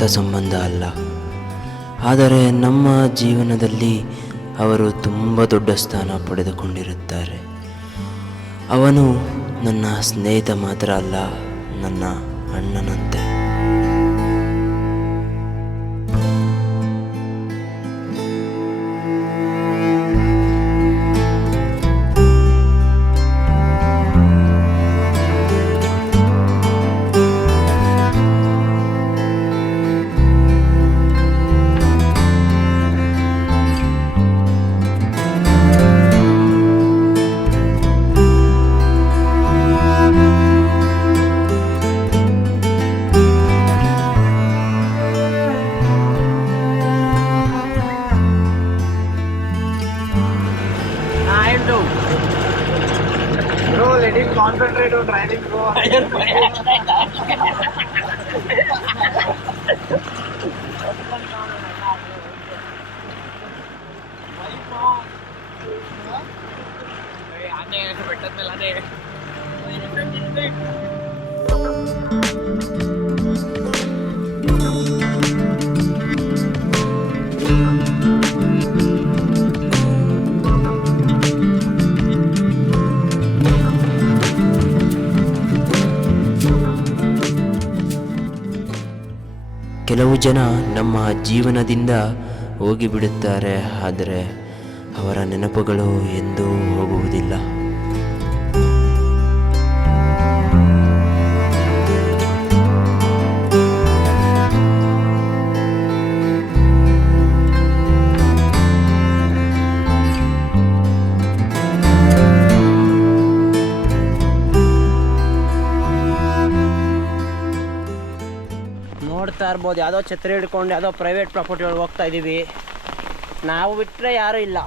ರಕ್ತ ಸಂಬಂಧ ಅಲ್ಲ, ಆದರೆ ನಮ್ಮ ಜೀವನದಲ್ಲಿ ಅವರು ತುಂಬ ದೊಡ್ಡ ಸ್ಥಾನ ಪಡೆದುಕೊಂಡಿರುತ್ತಾರೆ. ಅವನು ನನ್ನ ಸ್ನೇಹಿತ ಮಾತ್ರ ಅಲ್ಲ, ನನ್ನ ಅಣ್ಣನಂತೆ. Bro, let him concentrate on driving, bro. ಕೆಲವು ಜನ ನಮ್ಮ ಜೀವನದಿಂದ ಹೋಗಿಬಿಡುತ್ತಾರೆ, ಆದರೆ ಅವರ ನೆನಪುಗಳು ಎಂದೂ ಹೋಗುವುದಿಲ್ಲ. ನೋಡ್ತಾ ಇರ್ಬೋದು, ಯಾವುದೋ ಛತ್ರಿ ಹಿಡ್ಕೊಂಡು ಯಾವುದೋ ಪ್ರೈವೇಟ್ ಪ್ರಾಪರ್ಟಿ ಒಳಗೆ ಹೋಗ್ತಾ ಇದ್ದೀವಿ. ನಾವು ಬಿಟ್ಟರೆ ಯಾರೂ ಇಲ್ಲ.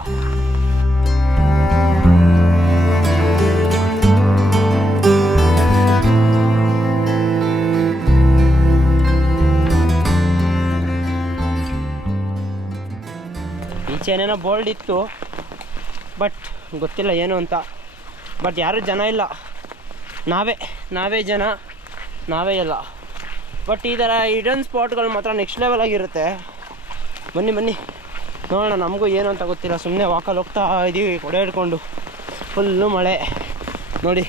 ಈಚೆನೇನೋ ಬೋಲ್ಡ್ ಇತ್ತು, ಬಟ್ ಗೊತ್ತಿಲ್ಲ ಏನು ಅಂತ. ಬಟ್ ಯಾರೂ ಜನ ಇಲ್ಲ, ನಾವೇ ಜನ, ನಾವೇ ಎಲ್ಲ. ಬಟ್ ಈ ಥರ ಹಿಡನ್ ಸ್ಪಾಟ್ಗಳು ಮಾತ್ರ ನೆಕ್ಸ್ಟ್ ಲೆವೆಲ್ ಆಗಿರುತ್ತೆ. ಬನ್ನಿ ನೋಡೋಣ, ನಮಗೂ ಏನು ಅಂತ ಗೊತ್ತಿಲ್ಲ. ಸುಮ್ಮನೆ ವಾಕಲ್ಲಿ ಹೋಗ್ತಾ ಇದ್ದೀವಿ ಕೊಡೆ ಹಿಡ್ಕೊಂಡು. ಫುಲ್ಲು ಮಳೆ ನೋಡಿ,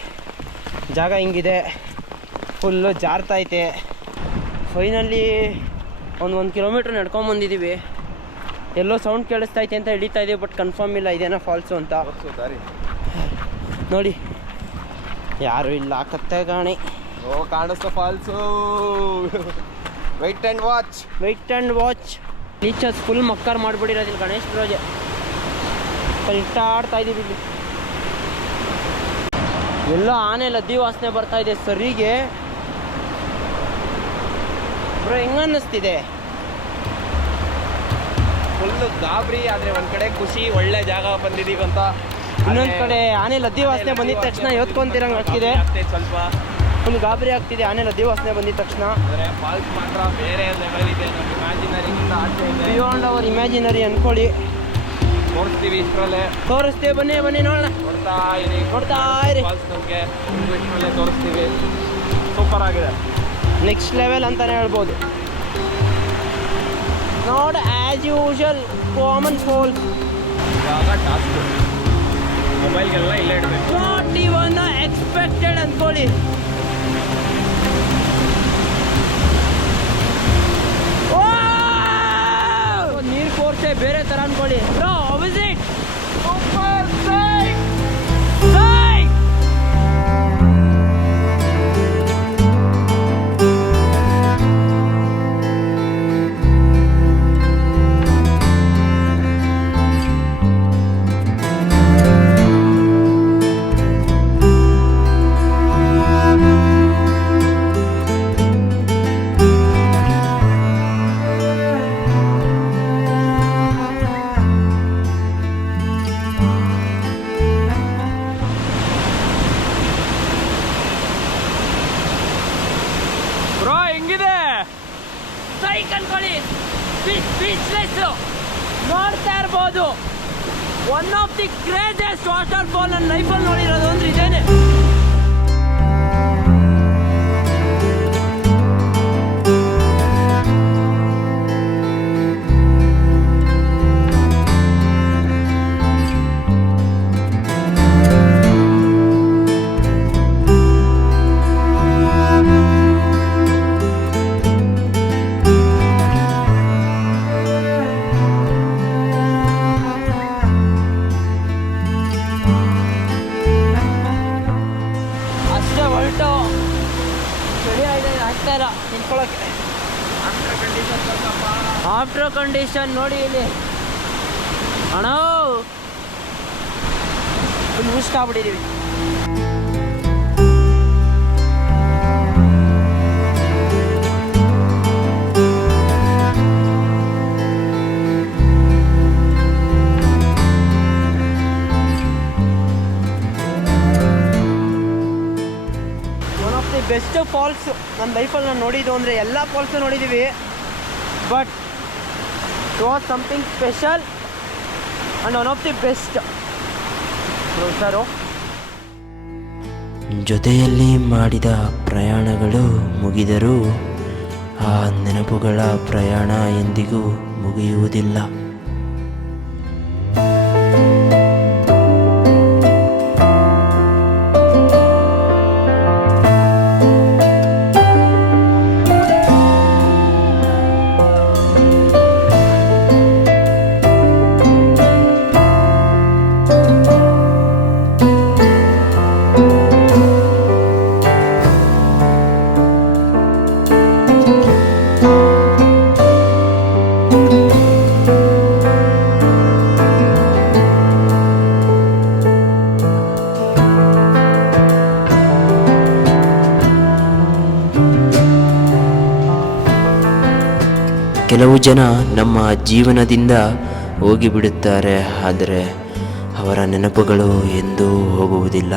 ಜಾಗ ಹಿಂಗಿದೆ, ಫುಲ್ಲು ಜಾರ್ತೈತೆ. ಫೈನಲ್ಲಿ ಒಂದು ಕಿಲೋಮೀಟ್ರ್ ನಡ್ಕೊಂಬಂದಿದ್ದೀವಿ. ಎಲ್ಲೋ ಸೌಂಡ್ ಕೇಳಿಸ್ತೈತೆ ಅಂತ ಹಿಡಿತಾ ಇದ್ದೀವಿ, ಬಟ್ ಕನ್ಫರ್ಮ್ ಇಲ್ಲ ಇದೇನೋ ಫಾಲ್ಸು ಅಂತ. ನೋಡಿ ಯಾರು ಇಲ್ಲ, ಕತ್ತೆ ಗಾಣಿ. ಕಾಣಿಸ್ತಾ falls. Wait and watch. Teachers full ಮಕ್ಕರ್ ಮಾಡಿಬಿಟ್ಟಿರೋದಿಲ್ಲ ಗಣೇಶ್ ರೋಜೆ. ಇಷ್ಟ ಆಡ್ತಾ ಇದ್ದೀವಿ ಇಲ್ಲಿ. ಎಲ್ಲೋ ಆನೆ ಲದ್ದಿ ವಾಸನೆ ಬರ್ತಾ ಇದೆ ಸರಿಗೆ. ಬ್ರೋ ಹೆಂಗ ಅನ್ನಿಸ್ತಿದೆ? ಫುಲ್ಲು ಗಾಬರಿ, ಆದರೆ ಒಂದು ಕಡೆ ಖುಷಿ, ಒಳ್ಳೆ ಜಾಗ ಬಂದಿದ್ದೀವಿ ಅಂತ. ಇನ್ನೊಂದು ಕಡೆ ಆನೆ ಲದ್ದಿ ವಾಸನೆ ಬಂದಿದ ತಕ್ಷಣ ಯೋತ್ಕೊಂತಿರಂಗೆ ಆಗ್ತಿದೆ. ಸ್ವಲ್ಪ ಫುಲ್ ಗಾಬರಿ ಆಗ್ತಿದೆ ಆನೆ ಲದ್ದಿ ವಾಸನೆ ಬಂದಿದ ತಕ್ಷಣ. ಫಾಲ್ಸ್ ಮಾತ್ರ ಬೇರೆ ಲೆವೆಲ್ ಇದೆ. ನಮ್ಮ ಇಮ್ಯಾಜಿನರಿಗಿಂತ ಆಚೆ ಇದೆ. ಬಿಯಾಂಡ್ ಅವರ್ ಇಮ್ಯಾಜಿನರಿ ಅಂದ್ಕೊಳ್ಳಿ. ತೋರಿಸ್ತೀವಿ, ಇಷ್ಟರಲ್ಲೇ ತೋರಿಸ್ತೇವೆ. ಬನ್ನಿ ನೋಡೋಣ. ನೋಡ್ತಾ ಇರಿ ಫಾಲ್ಸ್. ನಮಗೆ ಇಷ್ಟರಲ್ಲೇ ತೋರಿಸ್ತೀವಿ. ಸೂಪರ್ ಆಗಿದೆ, ನೆಕ್ಸ್ಟ್ ಲೆವೆಲ್ ಅಂತಲೇ ಹೇಳ್ಬೋದು. Not as usual common falls. ಇವಾಗ ಟಾಸ್ಕ್ ಮೊಬೈಲ್ಗೆಲ್ಲ ಇಲ್ಲೇ ಇಡಬೇಕು. ನಾಟ್ ಇವನ್ ಎಕ್ಸ್ಪೆಕ್ಟೆಡ್ ಅಂದ್ಕೊಳ್ಳಿ. ನೀರು ಕೋರ್ಸೆ ಬೇರೆ ಥರ ಅಂದ್ಕೊಳ್ಳಿ. Bro visit super site. ಅನ್ಕೊಳ್ಳಿ. ಸ್ಪೀಚ್ಲೆಸ್. ನೋಡ್ತಾ ಇರ್ಬೋದು, one of the craziest water fall ನನ್ನ ಲೈಫಲ್ಲಿ ನೋಡಿರೋದು ಅಂದ್ರೆ ಇದೇನೆ. ಆಫ್ಟರ್ ಕಂಡೀಷನ್ ನೋಡಿ ಇಲ್ಲಿ ಅಣ್ಣ ಫುಲ್ ಊಷ್ಟ ಆಗ್ಬಿಟ್ಟಿದ್ದೀವಿ. One of the best falls ನನ್ನ ಲೈಫಲ್ಲಿ ನಾನು ನೋಡಿದ್ದು ಅಂದರೆ ಎಲ್ಲ ಫಾಲ್ಸು ನೋಡಿದ್ದೀವಿ, but it was something special and one of the best. Sir ಜೊತೆಯಲ್ಲಿ ಮಾಡಿದ ಪ್ರಯಾಣಗಳು ಮುಗಿದರೂ ಆ ನೆನಪುಗಳ ಪ್ರಯಾಣ ಎಂದಿಗೂ ಮುಗಿಯುವುದಿಲ್ಲ. ಕೆಲವು ಜನ ನಮ್ಮ ಜೀವನದಿಂದ ಹೋಗಿಬಿಡುತ್ತಾರೆ, ಆದರೆ ಅವರ ನೆನಪುಗಳು ಎಂದೂ ಹೋಗುವುದಿಲ್ಲ.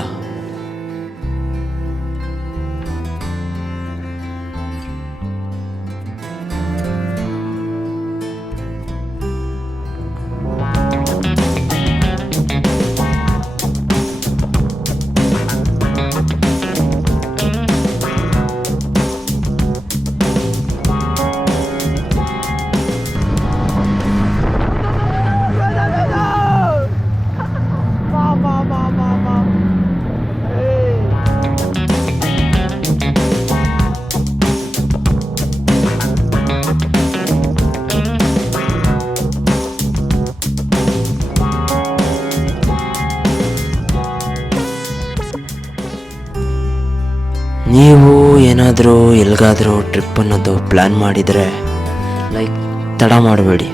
ನೀವು ಏನಾದರೂ ಎಲ್ಲಿಗಾದರೂ ಟ್ರಿಪ್ ಅನ್ನೋದು ಪ್ಲ್ಯಾನ್ ಮಾಡಿದರೆ ತಡ ಮಾಡಬೇಡಿ.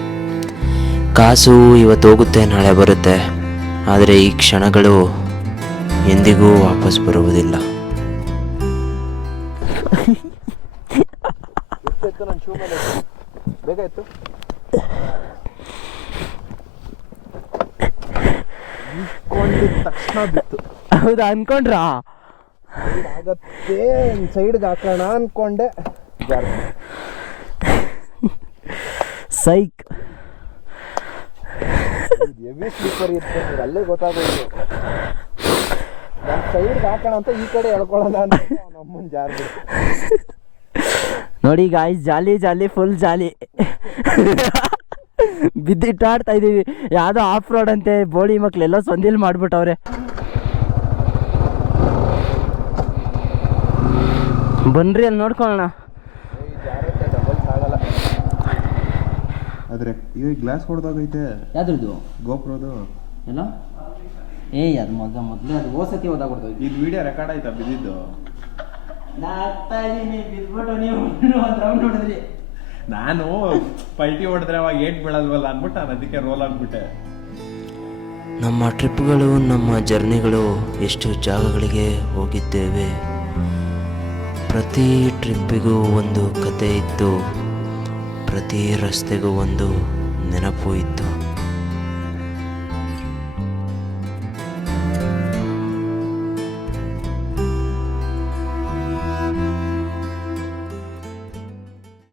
ಕಾಸು ಇವತ್ತು ಹೋಗುತ್ತೆ, ನಾಳೆ ಬರುತ್ತೆ, ಆದರೆ ಈ ಕ್ಷಣಗಳು ಎಂದಿಗೂ ವಾಪಸ್ ಬರುವುದಿಲ್ಲ. ಹೌದಾ ಅನ್ಕೊಂಡ್ರಾ? ಆಗತ್ತೆ ಸೈಡ್ಗೆ ಹಾಕೋಣ ಅನ್ಕೊಂಡೆ, ಸೈಕ್ ಹೆವಿ ಸ್ಲೀಪರ್ ಇತ್ತು, ಅಲ್ಲೇ ಗೊತ್ತಾಗೋದು. ನಾನು ಸೈಡ್ಗೆ ಹಾಕೋಣ ಅಂತ ಈ ಕಡೆ ಹೇಳ್ಕೊಳ್ಳೋಣ ಅಂತ ನಮ್ಮನ್ನ ಜಾರಿ ನೋಡಿ ಗಾಯ್ಸ್, ಜಾಲಿ ಜಾಲಿ ಫುಲ್ ಜಾಲಿ ಬಿದ್ದಿಟ್ಟಾಡ್ತಾ ಇದ್ದೀವಿ. ಯಾವುದೋ ಆಫ್ ರೋಡ್ ಅಂತೆ, ಬೋಳಿ ಮಕ್ಳೆಲ್ಲ ಸೊಂದಿಲ್ ಮಾಡ್ಬಿಟ್ಟವ್ರೆ. ಬನ್ರಿ ಅಲ್ಲಿ ನೋಡ್ಕೊಳ್ಳೋಣ. ಆದ್ರೆ ಈಗ ಗ್ಲಾಸ್ ಹೊಡೆದಾಗೈತೆ. ಯಾವ್ದು ಗೋಪ್ರದು ಎಲ್ಲ ಅದು ಮೊದಲೇ ಅದು ಓಸತಿ ಹೋದಾಗ್ಬಿಡ್ತು. ಇದು ವಿಡಿಯೋ ರೆಕಾರ್ಡ್ ಆಯ್ತಾ ಬಿದ್ದಿದ್ದು? ನೋಡಿದ್ರಿ, ನಾನು ಪಲ್ಟಿ ಹೊಡೆದ್ರೆ ಅವಾಗ ಏಟ್ ಬೀಳಲ್ವಲ್ಲ ಅಂದ್ಬಿಟ್ಟು ನಾನು ಅದಕ್ಕೆ ರೋಲ್ ಆಗ್ಬಿಟ್ಟೆ. ನಮ್ಮ ಟ್ರಿಪ್ಗಳು, ನಮ್ಮ ಜರ್ನಿಗಳು, ಎಷ್ಟು ಜಾಗಗಳಿಗೆ ಹೋಗಿದ್ದೇವೆ. ಪ್ರತಿ ಟ್ರಿಪ್ಪಿಗೂ ಒಂದು ಕತೆ ಇತ್ತು, ಪ್ರತಿ ರಸ್ತೆಗೂ ಒಂದು ನೆನಪು ಇತ್ತು.